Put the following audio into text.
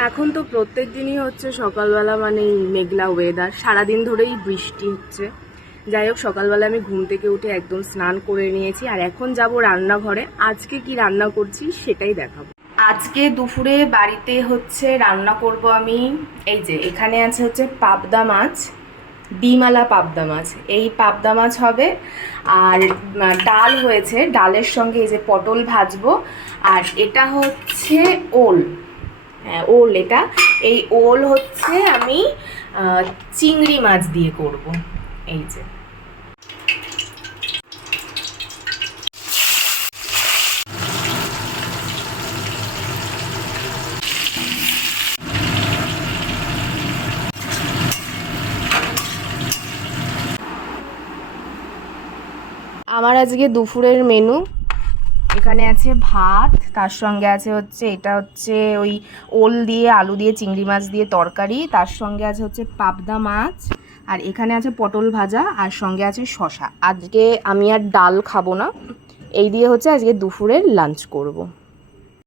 এখন তো প্রত্যেক দিনই হচ্ছে সকালবেলা মানে মেঘলা ওয়েদার, সারাদিন ধরেই বৃষ্টি হচ্ছে। যাই হোক, সকালবেলা আমি ঘুম থেকে উঠে একদম স্নান করে নিয়েছি, আর এখন যাব রান্নাঘরে। আজকে কি রান্না করছি সেটাই দেখাবো। আজকে দুপুরে বাড়িতে হচ্ছে রান্না করব আমি। এই যে এখানে আছে হচ্ছে পাবদা মাছ, ডিমালা পাবদা মাছ। এই পাবদা মাছ হবে, আর ডাল হয়েছে, ডালের সঙ্গে এই যে পটল ভাজবো। আর এটা হচ্ছে ওল, হ্যাঁ ওল। এটা এই ওল হচ্ছে আমি চিংড়ি মাছ দিয়ে করব। এই যে আমার আজকে দুপুরের মেনু, এখানে আছে ভাত, তার সঙ্গে আছে হচ্ছে এটা হচ্ছে ওই ওল দিয়ে আলু দিয়ে চিংড়ি মাছ দিয়ে তরকারি, তার সঙ্গে আছে হচ্ছে পাবদা মাছ, আর এখানে আছে পটল ভাজা, আর সঙ্গে আছে শসা। আজকে আমি আর ডাল খাবো না, এই দিয়ে হচ্ছে আজকে দুপুরের লাঞ্চ করব।